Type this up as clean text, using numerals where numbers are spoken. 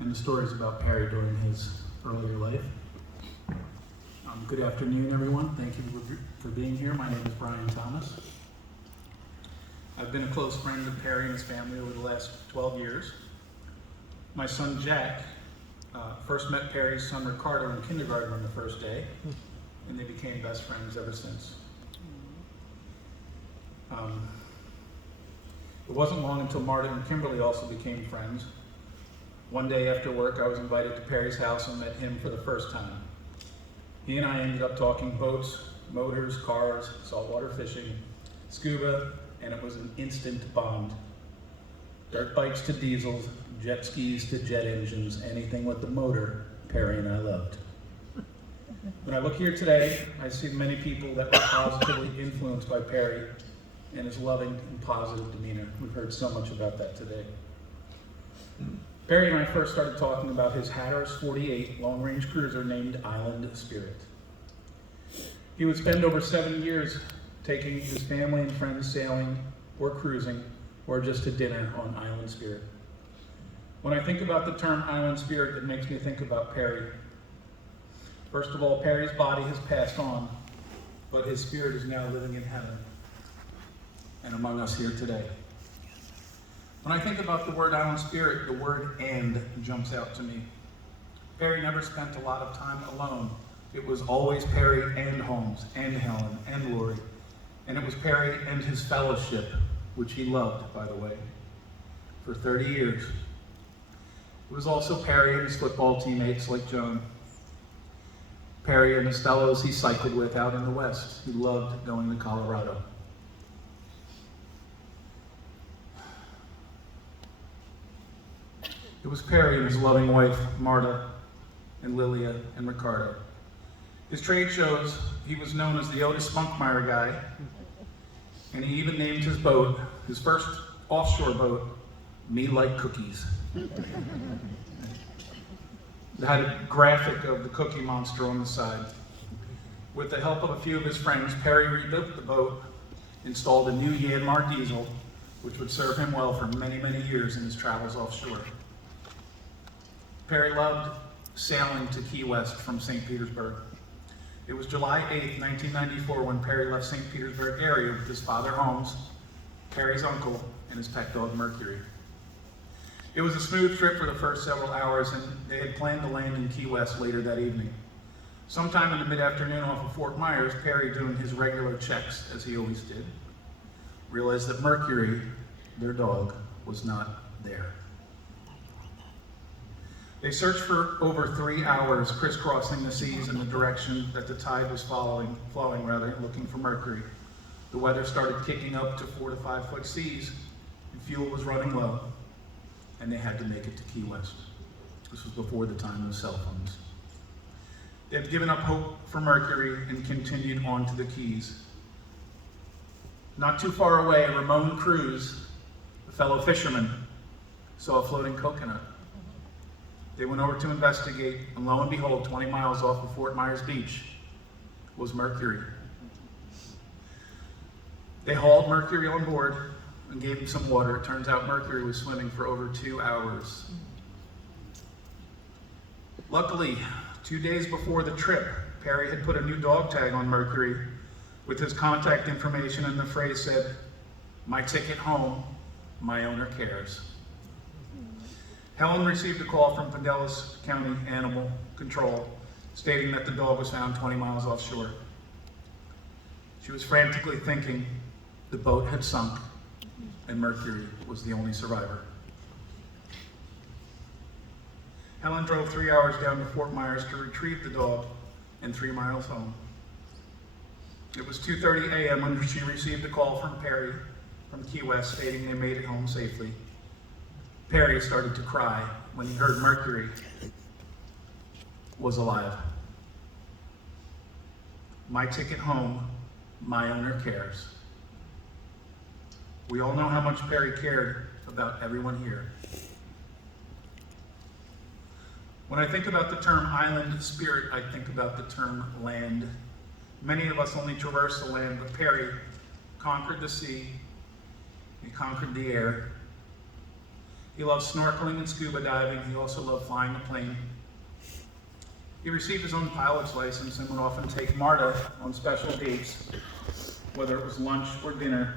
and the stories about Perry during his earlier life. Good afternoon, everyone. Thank you for being here. My name is Brian Thomas. I've been a close friend of Perry and his family over the last 12 years. My son Jack first met Perry's son Ricardo in kindergarten on the first day, and they became best friends ever since. It wasn't long until Marta and Kimberly also became friends. One day after work, I was invited to Perry's house and met him for the first time. He and I ended up talking boats, motors, cars, saltwater fishing, scuba, and it was an instant bond. Dirt bikes to diesels, jet skis to jet engines, anything with the motor, Perry and I loved. When I look here today, I see many people that were positively influenced by Perry and his loving and positive demeanor. We've heard so much about that today. Perry and I first started talking about his Hatteras 48 long-range cruiser named Island Spirit. He would spend over 7 years taking his family and friends sailing or cruising or just to dinner on Island Spirit. When I think about the term Island Spirit, it makes me think about Perry. First of all, Perry's body has passed on, but his spirit is now living in heaven and among us here today. When I think about the word Island Spirit, the word "and" jumps out to me. Perry never spent a lot of time alone. It was always Perry and Holmes, and Helen, and Lori. And it was Perry and his fellowship, which he loved, by the way, for 30 years. It was also Perry and his football teammates like John. Perry and his fellows he cycled with out in the West. He loved going to Colorado. It was Perry and his loving wife, Marta, and Lilia, and Ricardo. His trade shows he was known as the Otis Spunkmeyer guy, and he even named his boat, his first offshore boat, Me Like Cookies. It had a graphic of the Cookie Monster on the side. With the help of a few of his friends, Perry rebuilt the boat, installed a new Yanmar diesel, which would serve him well for many, many years in his travels offshore. Perry loved sailing to Key West from St. Petersburg. It was July 8th, 1994, when Perry left St. Petersburg area with his father Holmes, Perry's uncle, and his pet dog Mercury. It was a smooth trip for the first several hours, and they had planned to land in Key West later that evening. Sometime in the mid-afternoon off of Fort Myers, Perry, doing his regular checks, as he always did, realized that Mercury, their dog, was not there. They searched for over 3 hours, crisscrossing the seas in the direction that the tide was flowing, looking for Mercury. The weather started kicking up to 4 to 5 foot seas, and fuel was running low, and they had to make it to Key West. This was before the time of cell phones. They had given up hope for Mercury and continued on to the Keys. Not too far away, Ramon Cruz, a fellow fisherman, saw a floating coconut. They went over to investigate, and lo and behold, 20 miles off of Fort Myers Beach was Mercury. They hauled Mercury on board and gave him some water. It turns out Mercury was swimming for over 2 hours. Luckily, 2 days before the trip, Perry had put a new dog tag on Mercury with his contact information, and the phrase said, "My ticket home, my owner cares." Helen received a call from Pinellas County Animal Control stating that the dog was found 20 miles offshore. She was frantically thinking the boat had sunk and Mercury was the only survivor. Helen drove 3 hours down to Fort Myers to retrieve the dog and 3 miles home. It was 2:30 a.m. when she received a call from Perry from Key West stating they made it home safely. Perry started to cry when he heard Mercury was alive. My ticket home, my owner cares. We all know how much Perry cared about everyone here. When I think about the term Island Spirit, I think about the term land. Many of us only traverse the land, but Perry conquered the sea, he conquered the air, He loved snorkeling and scuba diving. He also loved flying a plane. He received his own pilot's license and would often take Marta on special dates, whether it was lunch or dinner,